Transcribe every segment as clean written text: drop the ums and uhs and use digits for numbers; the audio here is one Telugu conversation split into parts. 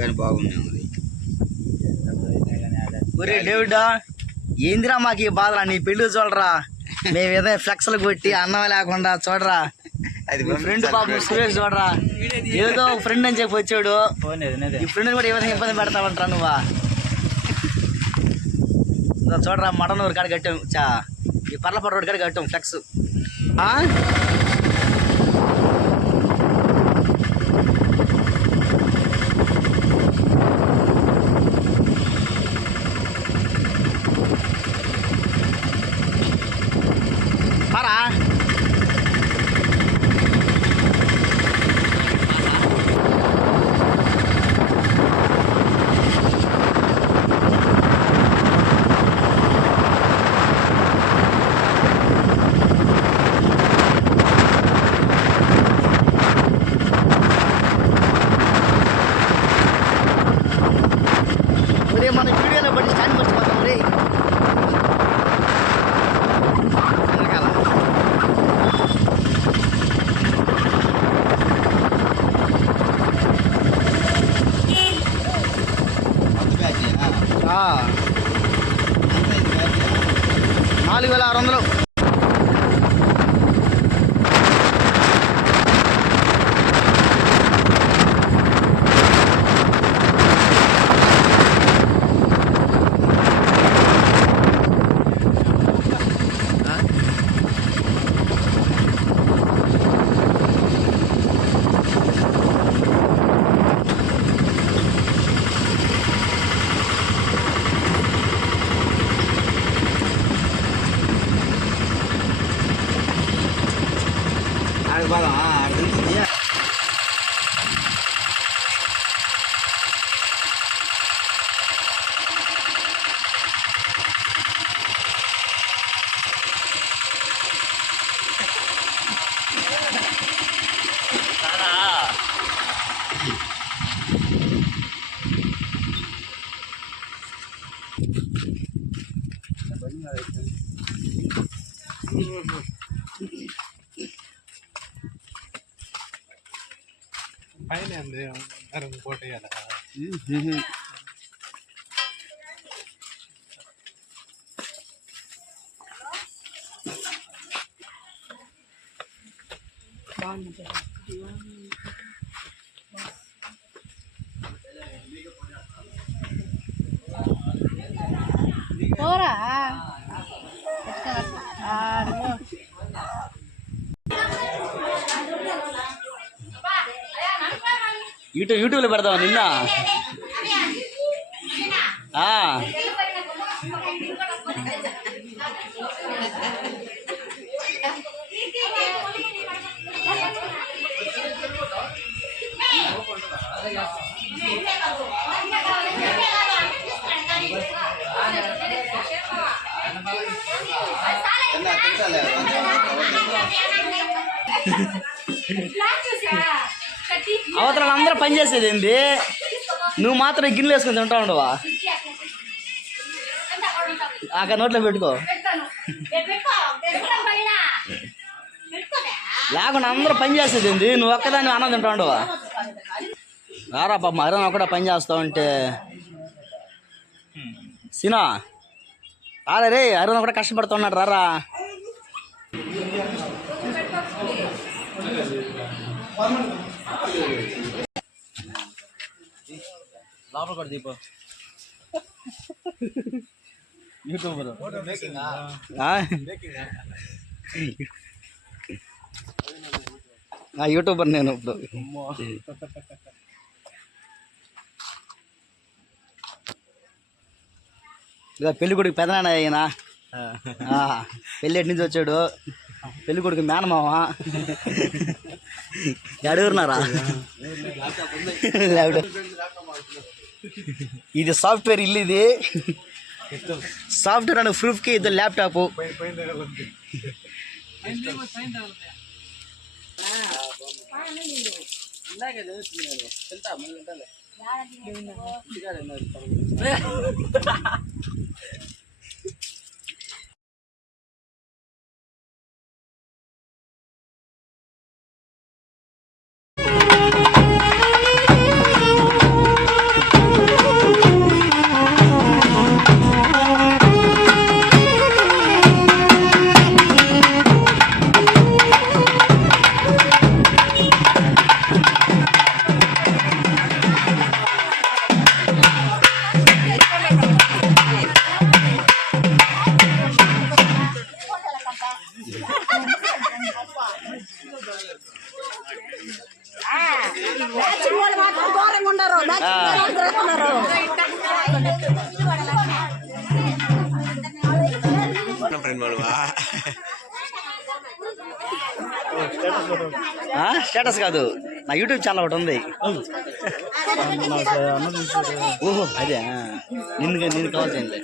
కానీ బాగుంది. ఒరే డేవిడా, ఏందిరా మాకు ఈ బాధ? నీ పెళ్ళి చూడరా, మేము ఏదో ఫ్లెక్స్లు కొట్టి అన్నం లేకుండా చూడరా. అది ఫ్రెండ్ బాబు సురేష్ చూడరా, ఏదో ఒక ఫ్రెండ్ అని చెప్పి వచ్చాడు. ఈ ఫ్రెండ్ కూడా ఏ విధంగా ఇబ్బంది పెడతావంటరా నువ్వా? చూడరా, మటనూరు కాడ కట్టాం, ఈ పర్లపడ రోడ్ కాడ కట్టాం ఫ్లెక్స్. పారా మన వీడియోలో పడి స్టాండ్ మర్చిపోతాం. రే $4,600. యూట్యూబ్లో పెడతావా నిన్న? అవతల అందరూ పనిచేసేది ఏంది, నువ్వు మాత్రం గిన్నెలు వేసుకొని తింటా ఉండవా? అక్కడ నోట్లో పెట్టుకో, లేకుండా అందరూ పని చేసేది ఏంది, నువ్వు ఒక్కదాన్ని అన్నం తింటా ఉండవా? రారా పాప, అరుణ్ ఒకటే పని చేస్తావు అంటే సినా రారా రే, అరుణ్ ఒకటే కష్టపడుతున్నాడు, రారా. లోపల కూడా దీపం యూట్యూబర్ నేను ఇప్పుడు. ఇక పెళ్లి కొడుకు పెదనాన్న అయిన పెళ్ళి ఎటు నుంచి వచ్చాడు, పెళ్లి కొడుకు మేనమామ అడుగుతున్నారా? ఇది సాఫ్ట్వేర్ ఇల్లు, ఇది సాఫ్ట్వేర్ అనే ప్రూఫ్కి ఇది ల్యాప్టాప్. స్టేటస్ కాదు, నా యూట్యూబ్ ఛానల్ ఒకటి ఉంది. ఓహో అదే, నిన్ను కావాల్సింది.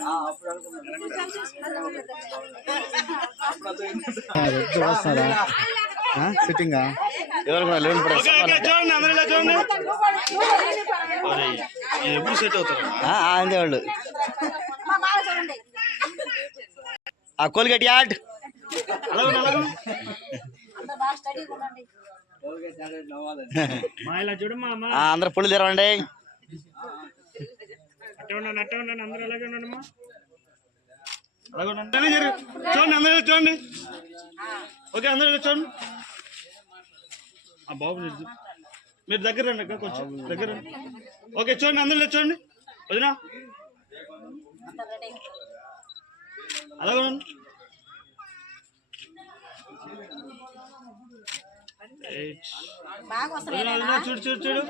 సిట్టింగ్ ఎవరు లోన్ అంతే వాళ్ళు. ఆ కోల్గేట్ యాడ్ అందరు పుళ్ళు తెరవండి. చూడండి అందరూ చూడండి. ఓకే అందరూ చూడండి. బాబు మీరు దగ్గర రండి అక్క, కొంచెం దగ్గర రండి. ఓకే చూడండి అందరూ చూడండి. వదినా అలాగే చూడు చూడు చూడు.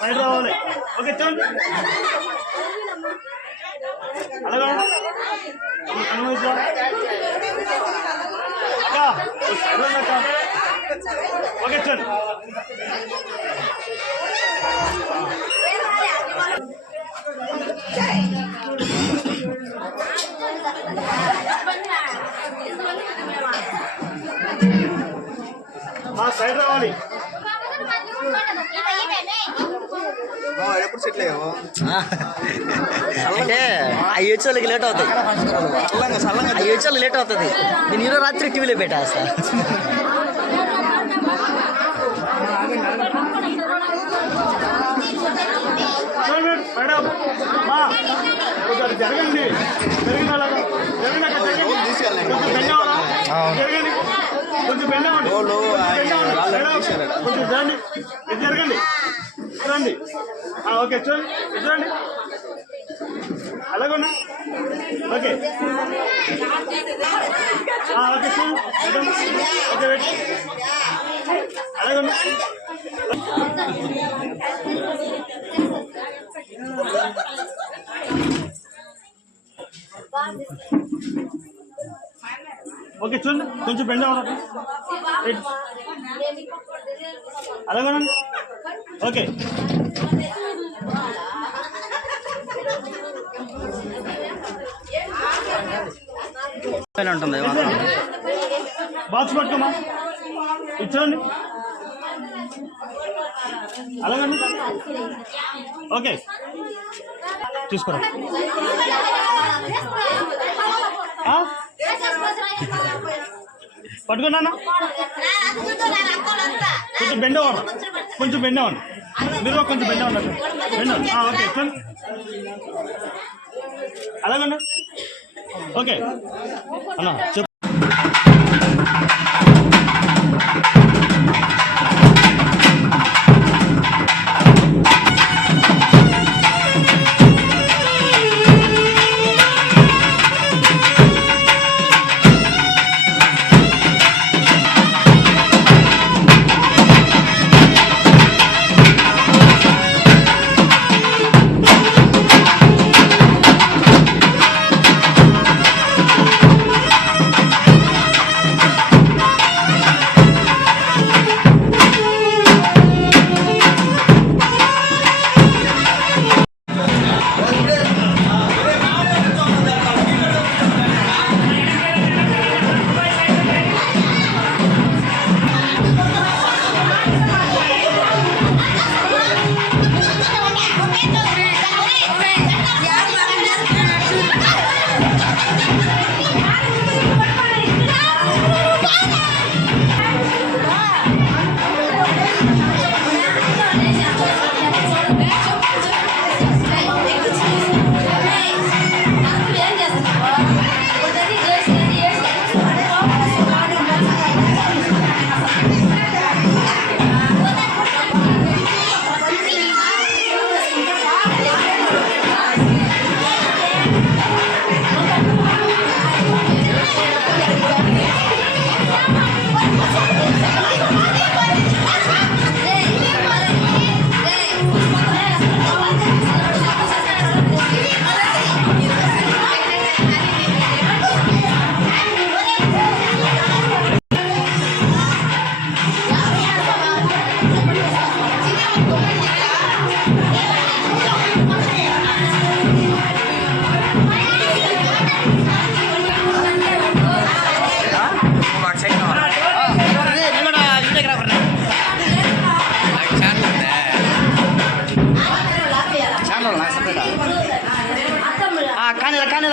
సైడ్ రావాలి. ఓకే చూడండి. అలాగా అనుమతి అక్క ఓకే చూడండి. సైడ్ రావాలి. ఎప్పుడు సెటిల్ అయ్యావు? అంటే అవి వచ్చేళ్ళకి లేట్ అవుతుంది, అవి వచ్చేళ్ళకి లేట్ అవుతుంది. నేను ఈరోజు రాత్రి టీవీలో పెట్టేస్తా. మేడం జరగండి, జరిగిన జరగండి, కొంచెం పెళ్ళామండి, కొంచెం రండి, ఇది జరగండి, రండి. ఓకే చూడండి, చూడండి అలాగన్నా. ఓకే ఓకే చూడండి, ఓకే వెయిట్ అలాగన్నా. ఓకే చూడండి, కొంచెం బెండ్ అవ్వండి, అలాగేనండి. ఓకే ఉంటుంది బాక్స్ పట్టుకోమా, ఇది చూడండి అలాగండి. ఓకే చూసుకోరా, పట్టుకున్నాను. కొంచెం బెండ్ అవ్వండి, కొంచెం బెండ్ అవ్వండి, మీరు కొంచెం బెండ్ అవ్వండి, బెండ్ అవ్వండి. ఓకే చూడండి అలాగండి. ఓకే అన్నా చెప్పు.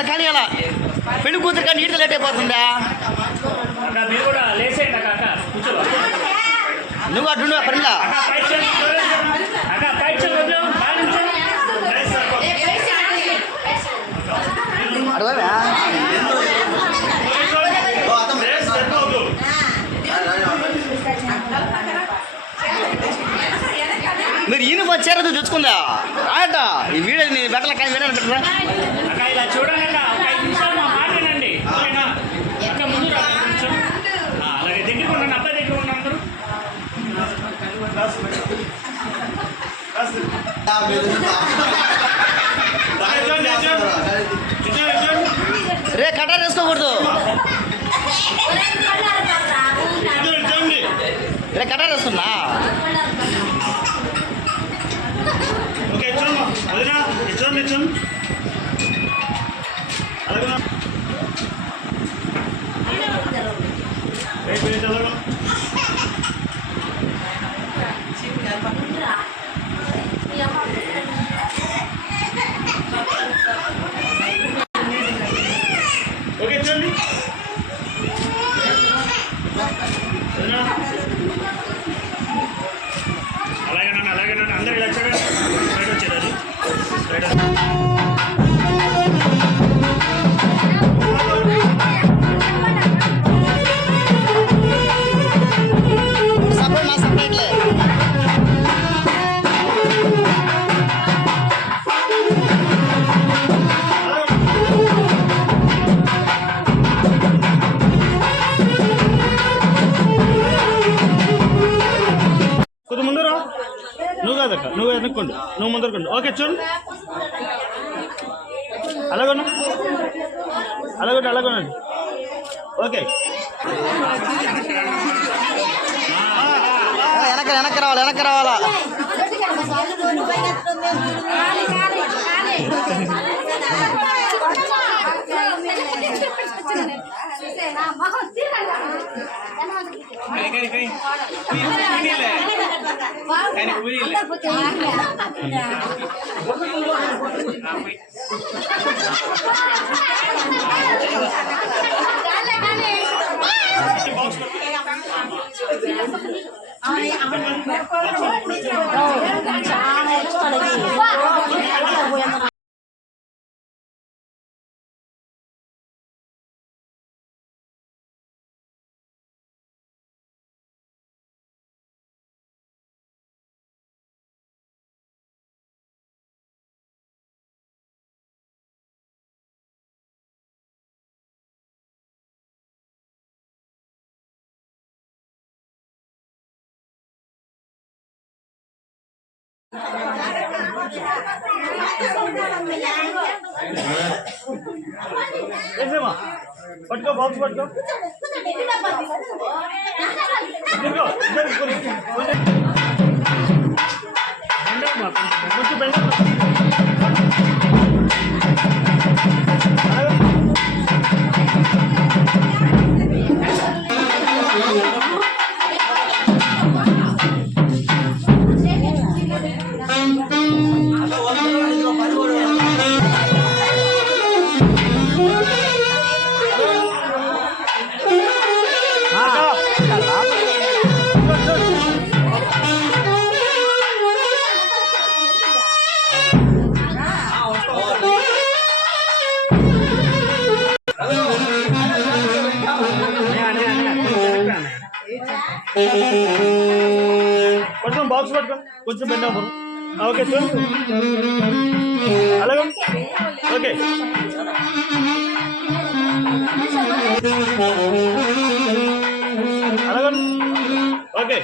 కానీ అలా పెళ్లి కూతురు కానీ నీటితో లేట్ అయిపోతుందా? నువ్వు అటు పనిలా అడవా మీరు ఈయన వచ్చారో తెచ్చుకుందా ఆట ఈ వీడియో నీ బట్టల కానీ వినాలి పెట్టరా ఇలా చూడండి ముందు అలాగే దగ్గర ఉన్నాను అబ్బాయి దగ్గర ఉన్నాను. రే కటార్ వేసుకోకూడదు, చూడండి. రే కటార్ వేస్తున్నా. ఓకే చూడమ్మా వదినా చూడండి చూడండి అలాగే అలాగా ఓకే చూడండి అలాగే అందరూ ఇలా చూడండి సైడ్ వచ్చేది సైడ్ సపరేట్ నా సపరేట్లే. కొద్ది ముందర నువ్వు కాదక్క నువ్వు వెనక్కోండి నువ్వు ముందరకోండి ఓకే చూడండి అలాగోనా అలాగోనండి ఓకే వెనక్కి రావాలా. ఏమా పట్టుకో బాక్స్ పట్టుకో కొంచెం కొంచెం బాక్స్ పట్టుకో కొంచెం బెండ్ అవ్వరు ఓకే సార్ అలాగే ఓకే అలాగే ఓకే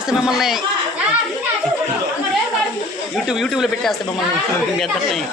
పెట్టేస్తే మిమ్మల్ని యూట్యూబ్లో పెట్టేస్తే మిమ్మల్ని మీ ఇద్దరిని.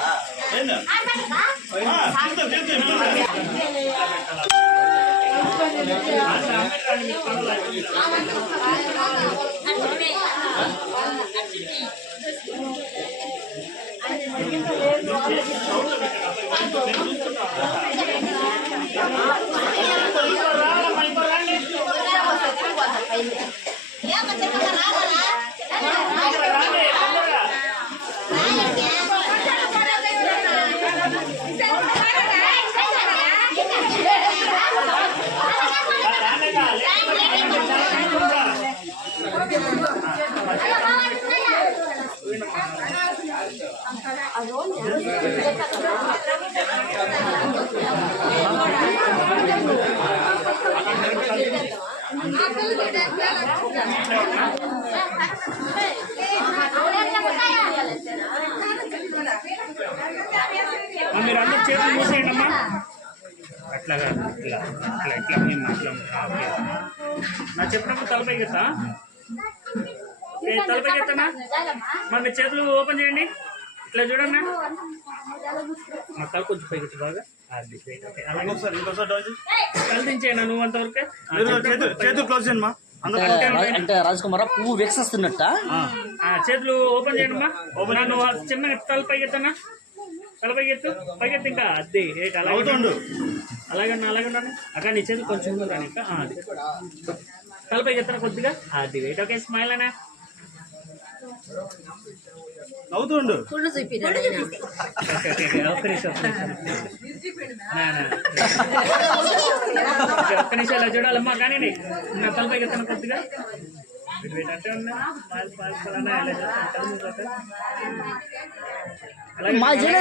మీరందరూ చేతులు మూసేయండి అమ్మా. అట్లాగా ఇట్లా ఇట్లా ఇట్లా మేము అట్లా నా చెప్పినప్పుడు తలపైకెత్తా, తలపైకెత్తానా? మరి మీ చేతులు ఓపెన్ చేయండి, ఇట్లా చూడండి. మా తల కొంచెం పైకెత్తు బాగా. అలాగే కలిదించేనా నువ్వు అంతవరకే చేతులు క్లోజ్ చేయండి. అంటే రాజ్ కుమార్ పువ్వు వికసిస్తున్నట్ట. చేతులు ఓపెన్ చేయండి అమ్మా. ఓపెన్ నువ్వు చిన్న తల పైకెత్తనా, తల పైకెత్తు, పైకెత్తు. ఇంకా అద్దె అలాగన్నా అలాగన్నా అక్కడ నీ చేతులు కొంచెం ఉందా ఇంకా అది తల పైకెత్తనా కొద్దిగా అది వెయిట్. ఓకే స్మైల్ అన్నా నవ్వుతుండు. ఒక్క నిమిషం ఇలా చూడాలమ్మా. కానీ నా తలపైకి ఎత్తాను కొద్దిగా అంటే ఉన్నా మా జిల్లా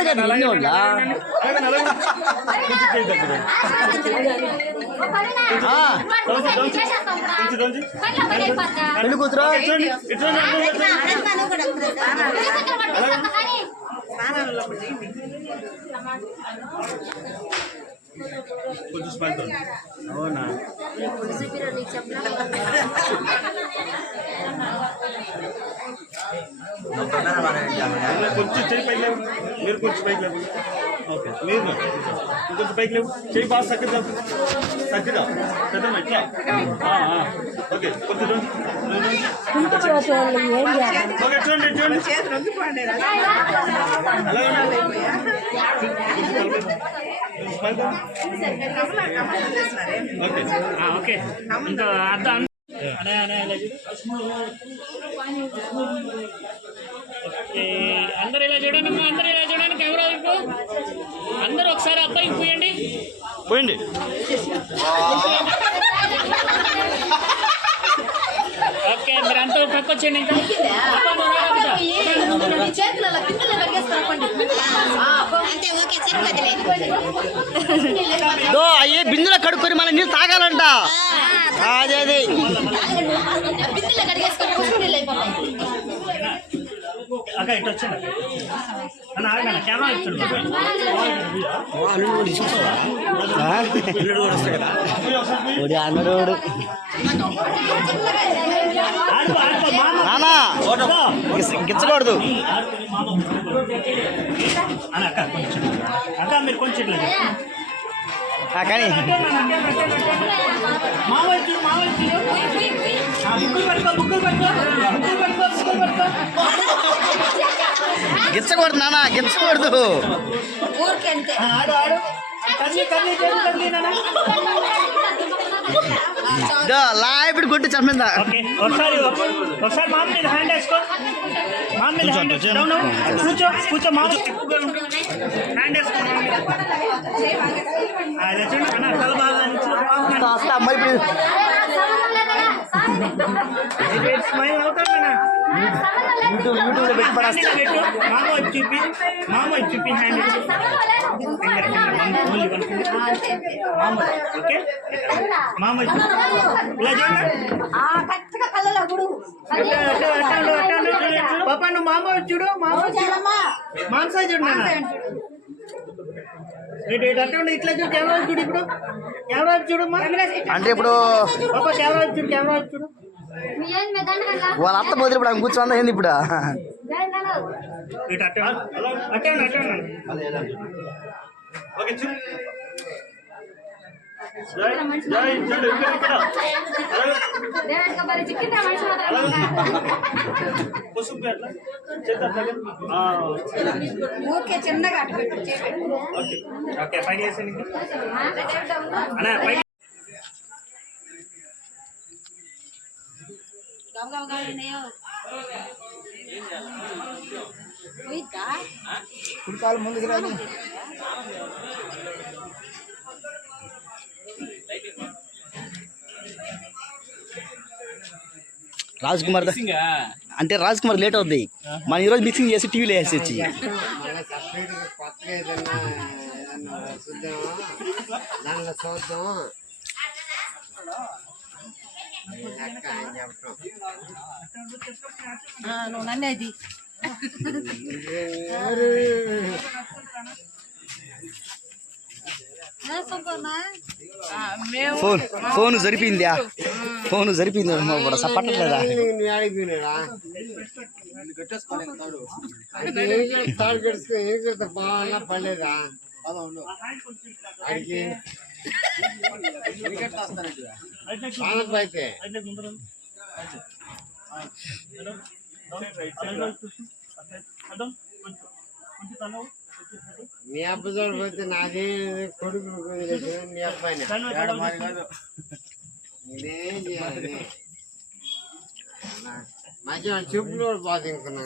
పెళ్లి కూతురు అవునా? కొంచెం చేయి పైకి లేవు, మీరు కొంచెం పైకి లేవు. ఓకే మీరు ఇంకొంచెం పైకి లేవు, చేయి బాగా చక్కగా చక్కగా పెద్దమ్మా ఇట్లా. ఓకే కొంచెం ఓకే చూడండి చూడండి ఓకే ఇంకా అర్థం అందరు ఇలా చూడండి అమ్మా, అందరూ ఇలా చూడండి కెమెరా వైపు. అందరూ ఒకసారి అబ్బాయికి పోయండి పోయండి. ఓకే మీరు అంతా పక్క వచ్చేయండి. ఇంకా అయ్యే బిందులో కడుక్కొని మన నీళ్ళు తాగాలంట. అదే అదే అక్క ఇటు వచ్చాను కెమెరా ఇచ్చాడు. అన్నడు నానా గిచ్చకూడదు. అక్క మీరు కొంచెం ఇట్లా కానీ గిచ్చకూడదు నానా, గిచ్చకూడదు. లాయపడి కొట్టి చంపిందా. ఒకసారి ఒకసారి మామ మీద హ్యాండ్ వేసుకో, మామ మీద హ్యాండ్ కూర్చో కూర్చో, మామ హ్యాండ్ వేసుకో. తల బాగా అమ్మాయి స్మైల్ అవుతాడు. యూట్యూబ్లో పెట్టి పెట్టు మామ వచ్చి చూపి, మామ వచ్చి చూపి హ్యాండ్ ఓకే. మామ ఇలా పాపా నువ్వు మామ చూడు, మామ మాంసా చూడు అట్లా ఇట్లా చూడు, కెమెరా చూడు. ఇప్పుడు కెమెరా చూడు అంటే ఇప్పుడు పాపా కెమెరా చూడు, కెమెరా చూడు. వాళ్ళ అత్త పోతే ఇప్పుడు ఆమె కూర్చోందా ఏంది ఇప్పుడు ఇటు అట్టే అట్టే ఓకే చిన్నగా ఓకే పైకి వేసేయండి అన్నా పైకి కుడికాలు ముందుకు రాని రాజ్ కుమార్ అంటే రాజ్ కుమార్ లేట్ అవుద్ది మనం ఈరోజు మిక్సింగ్ చేసి టీవీలో వేసేసి నువ్వు నన్నేది ఫోన్ సరిపోయిందా ఫోన్ సరిపోయింది కూడా పట్టట్లేదా బాగా పడలేదా అయితే మీ అబ్బ చూడకపోతే నాది కొడుకు మీ అబ్బాయిని ఇదేం చేయాలి మంచిగా చెప్పులు కూడా బాగా ఇంకున్నా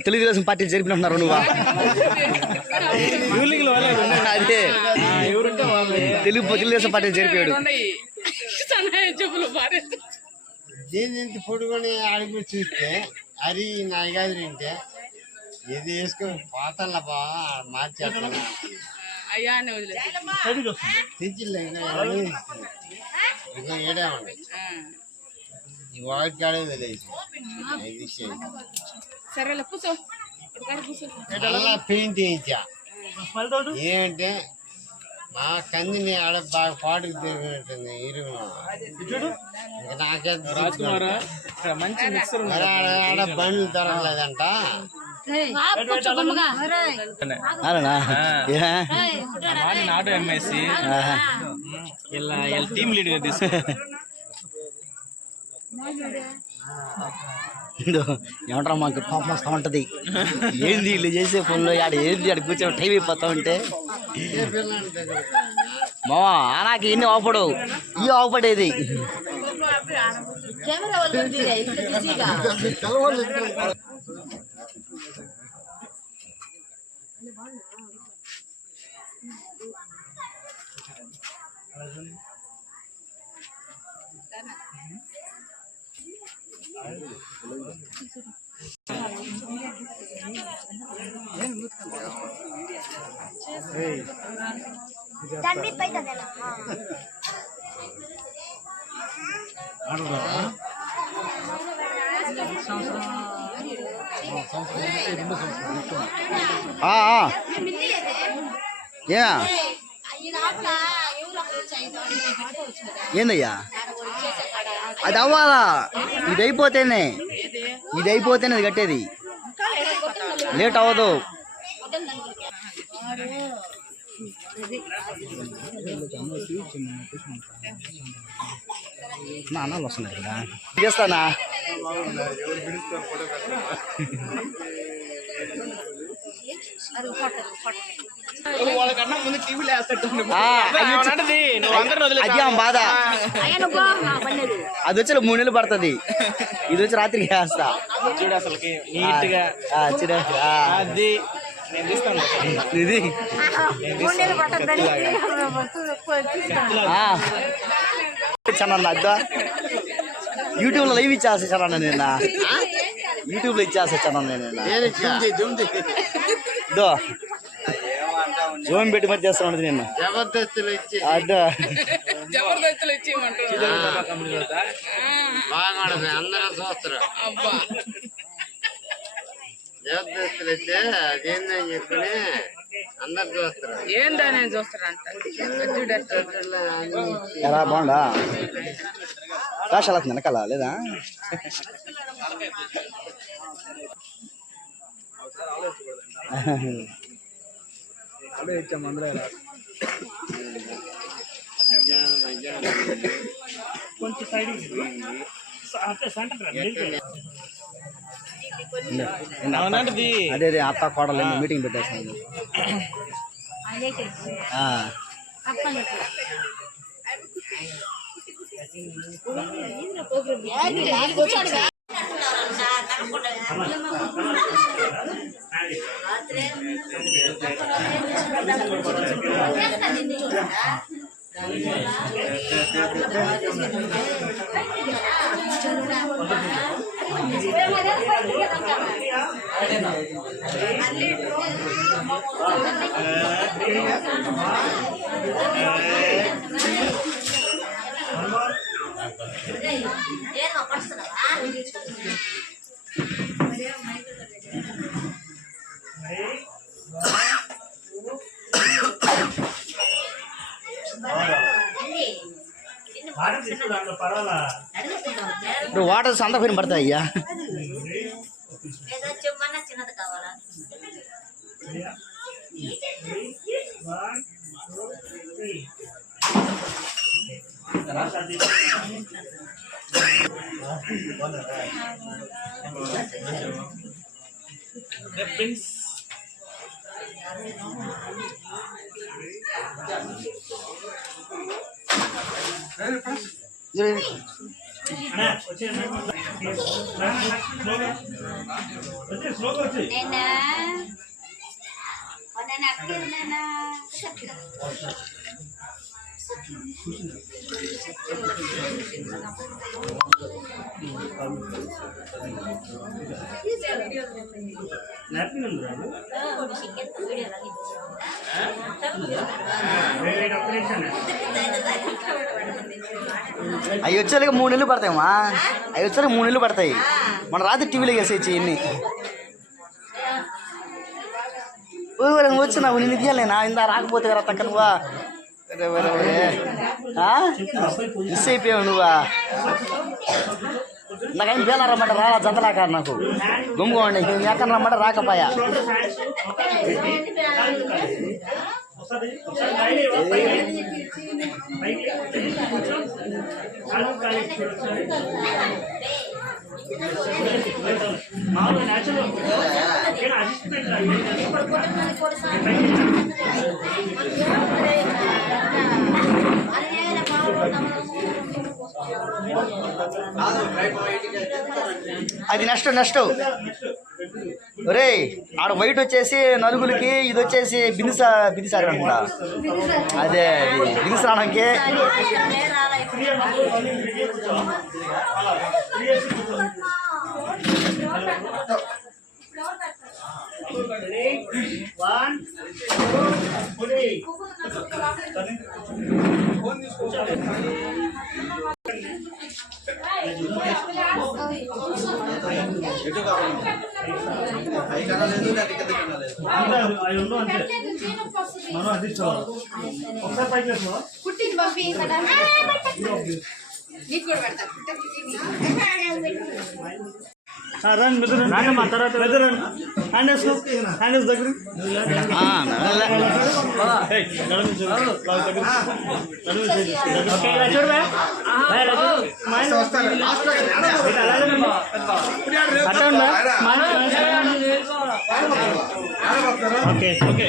తెలుగుదేశం పార్టీ జరిపినట్టున్నారు నువ్వు అదే తెలుగుదేశం పార్టీ జరిపాడు దీని పొడుకొని ఆడిపోయి చూస్తే అది నాయగాది తింటే ఇది వేసుకొని పోతాను బా మార్చేస్తాను తెచ్చిలే ఇంకా ఏడే ఉండే ఈ వాటి కాడే తెలియదు అలా పెయింట్ వేయించా ఏంటంటే మా కందిని ఆడ బాగా పాటుకు తిరిగినట్టుంది ఇరుగు నాకే ఆడ బండ్లు దొరకలేదంట నాటు ఎంఎస్సి ఇలా టీమ్ లీడ్ గా తీసు ఏమంటారా మాకు కోపం వస్తూ ఉంటది ఏంది వీళ్ళు చేసే ఫోన్లో ఆడ ఏంది ఆడ కూర్చొని టైం అయిపోతా ఉంటే మావా నాకు ఇన్ని ఆపడు ఈ ఆపడేది ఏందయ్యా అది అవ్వాలా ఇది అయిపోతేనే అది కట్టేది లేట్ అవ్వదు అన్నాలు వస్తున్నాయి కదా చేస్తానా వాళ్ళకన్నా ముందు టీవీలో అది బాధ అది వచ్చి 3 నెలలు పడుతుంది ఇది వచ్చి రాత్రికి వేస్తా చూడు అసలుకి నీట్ గా అది నేను తీస్తాను ఇది అద్దా యూట్యూబ్ లో లైవ్ ఇచ్చేస్తాను నిన్న యూట్యూబ్ లో ఇచ్చేస్తాను నేను జోన్ పెట్టి మరి చేస్తా ఉండదు నిన్న జబర్దస్తులు ఇచ్చి అదా బాగా అందరూ చూస్తారు. జబర్దస్తులు ఇస్తే అదేందని చెప్పి అందరు చూస్తారు. ఏందని చూస్తారంట. ఎలా బాగుండా రాశాలు అవుతుంది వెనకాల లేదా కొంచెం సైడ్ అదే అదే అత్త కోడలు మీటింగ్ పెట్టేస్తాను. ఇప్పుడు వాటర్ సంత పైన పడతాయి అయ్యా. చిన్నది కావాలా? అవి వచ్చేలాగా 3 నెలలు పడతాయమ్మా. అవి వచ్చేలాగా 3 నెలలు పడతాయి. మన రాత్రి టీవీలో వేసేయచ్చు ఇన్ని. నువ్వు వచ్చినావు నేను తీయాలేనా ఇందా రాకపోతే కదా తక్క నువ్వా మిస్ అయిపోయావు నువ్వా. నాకేం పేలా రమ్మంట రాలా జతలాక నాకు గుమ్ముకోండి ఎక్కడ రమ్మంట రాకపోయా. అది నెక్స్ట్ ఒరే ఆడ వైట్ వచ్చేసి నలుగురికి ఇది వచ్చేసి బిందిసారి అనుకుంటా. అదే బిందిసాడానికి రాకమ్మా తర్వాత హ్యాండ్ దగ్గర ఓకే ఓకే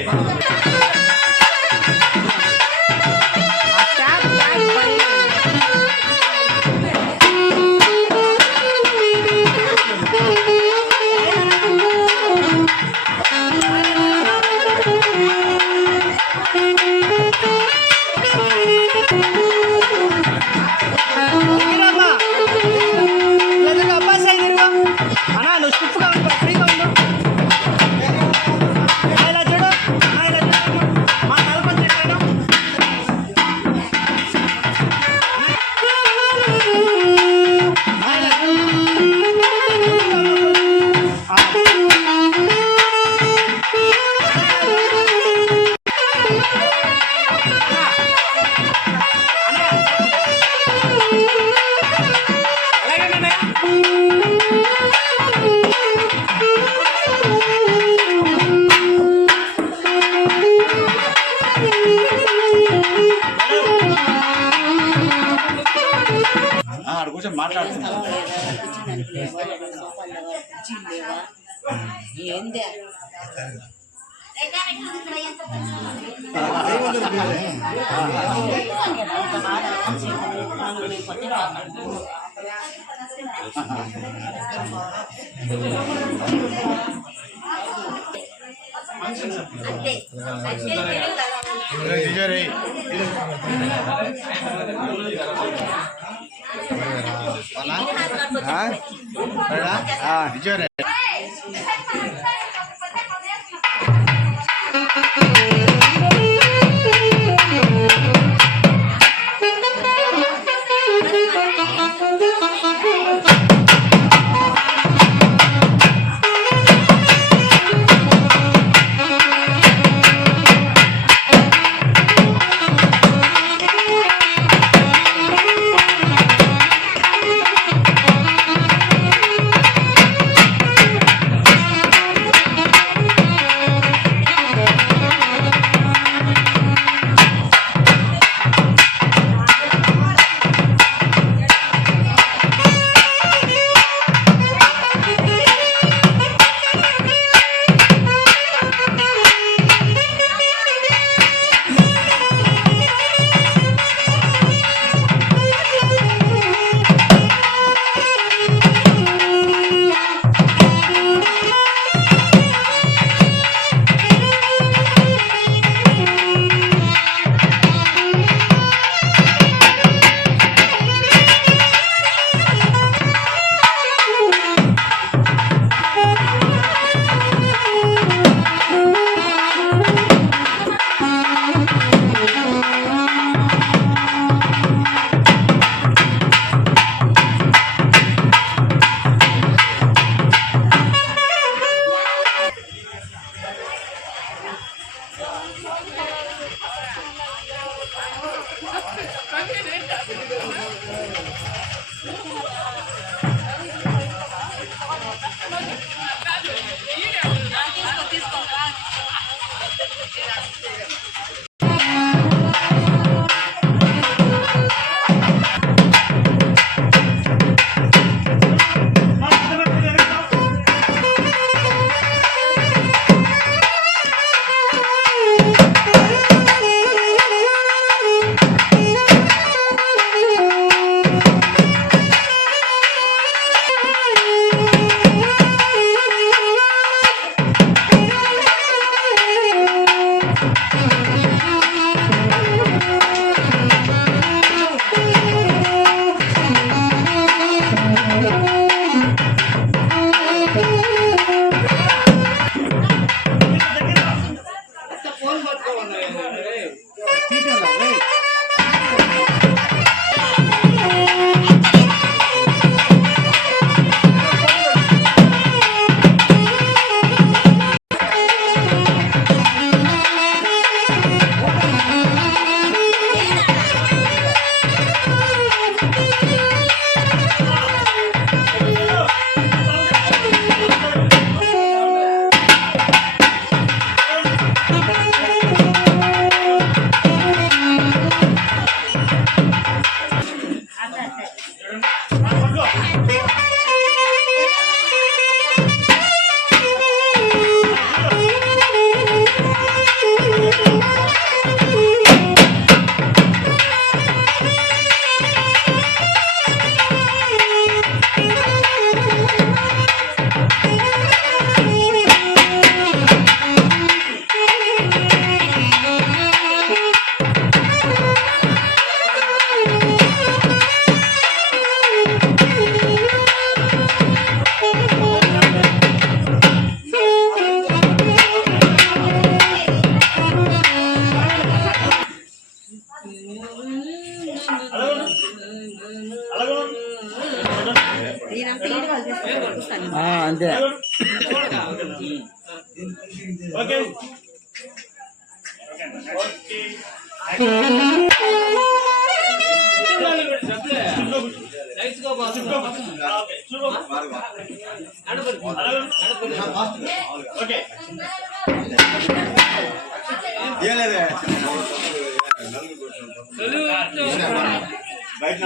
అన్నా నువ్వు స్టిఫ్గా ఫ్రీగా ఉండు. ఇలా చూడు. కూర్చొని మాట్లాడుతున్నాను. ఏందే విజయ్ అంతే. ఓకే ఓకే ఏం లేదే బయట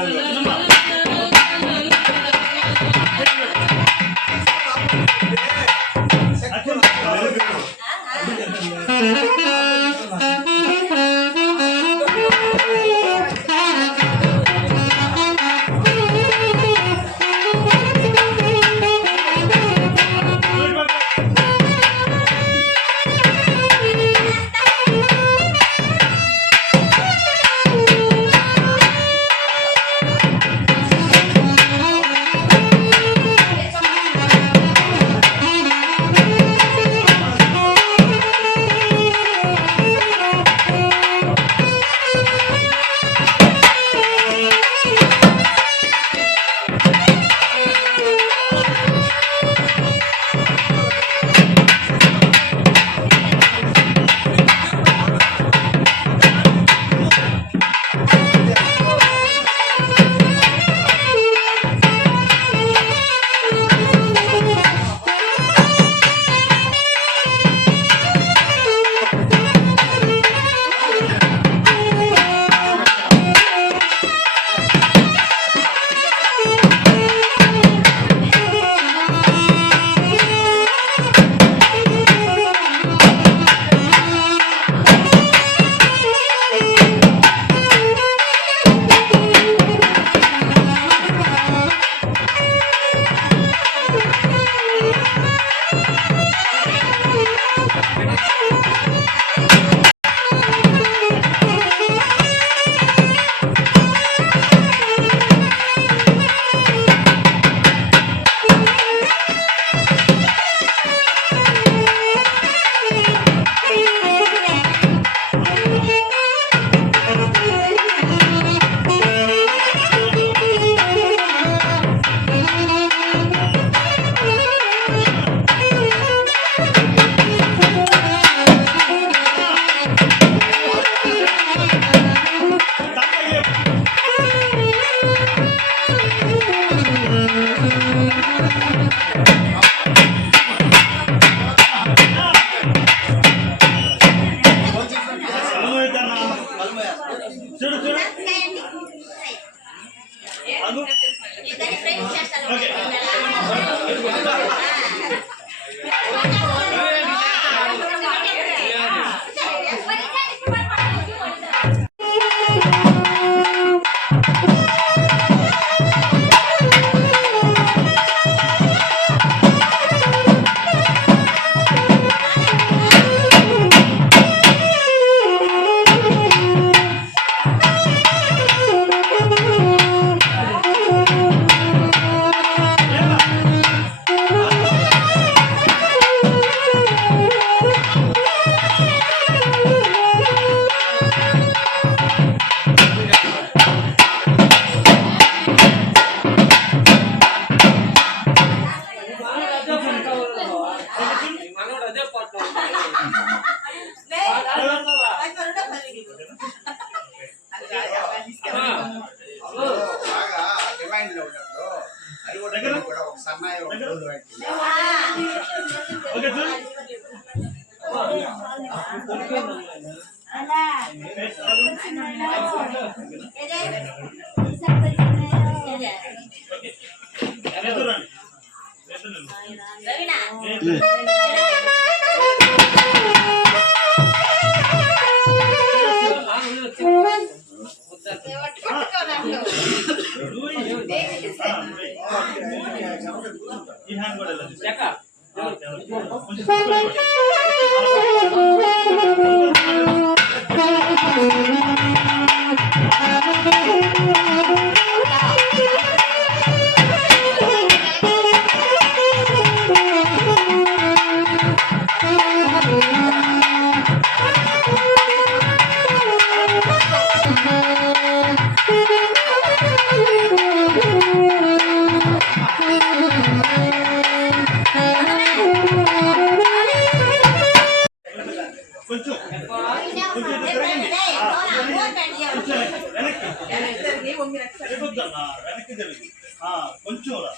కొంచెం రా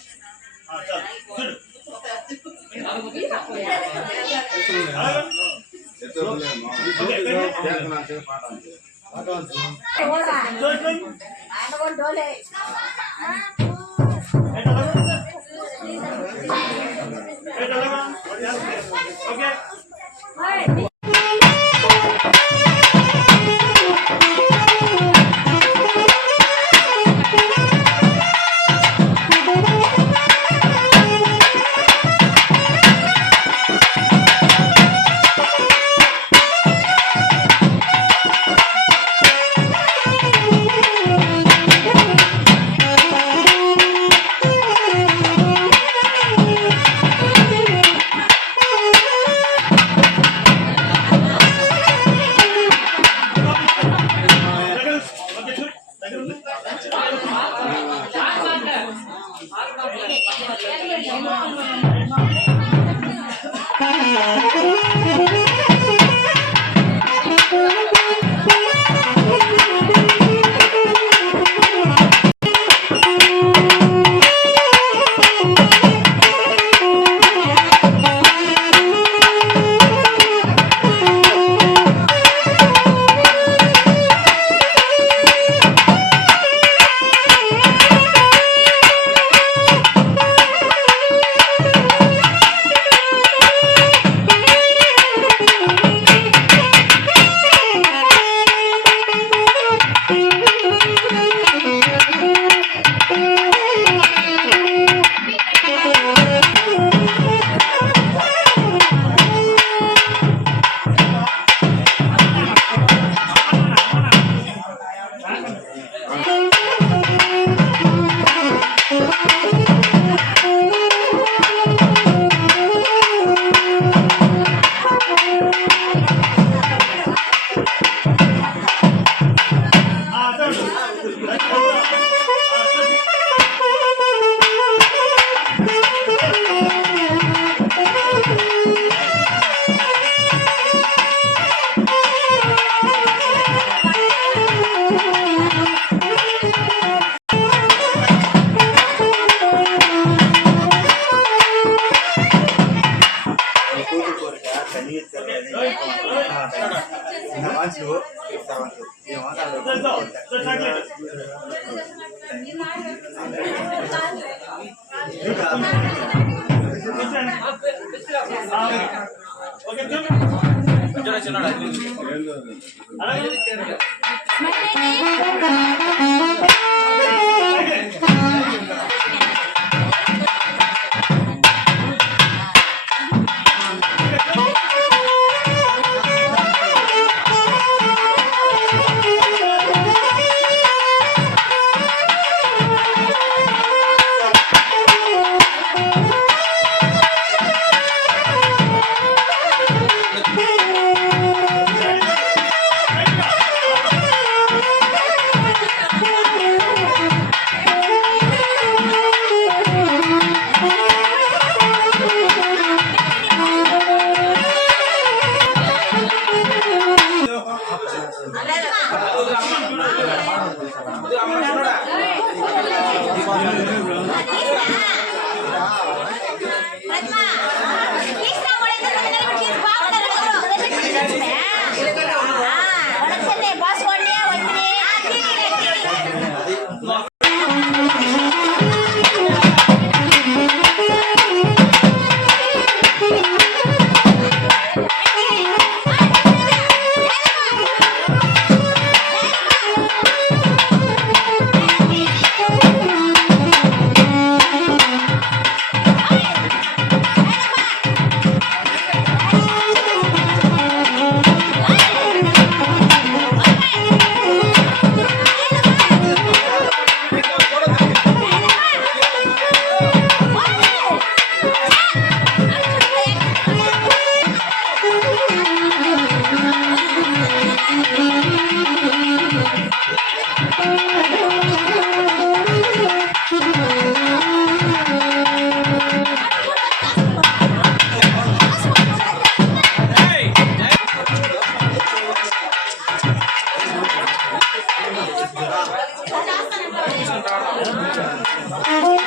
చూడు Thank you.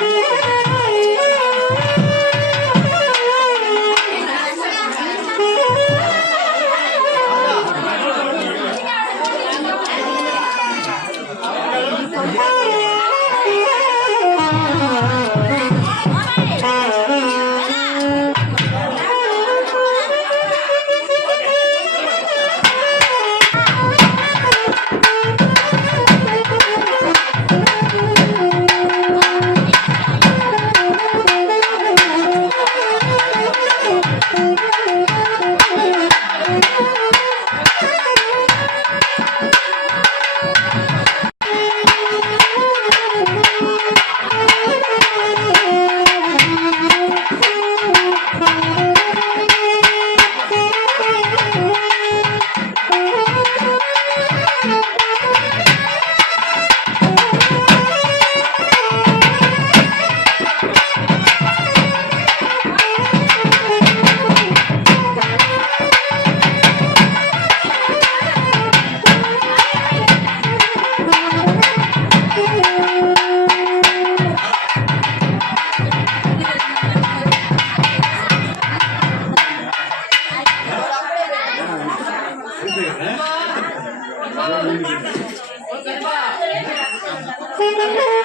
Thank you.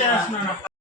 చేస్తున్నాను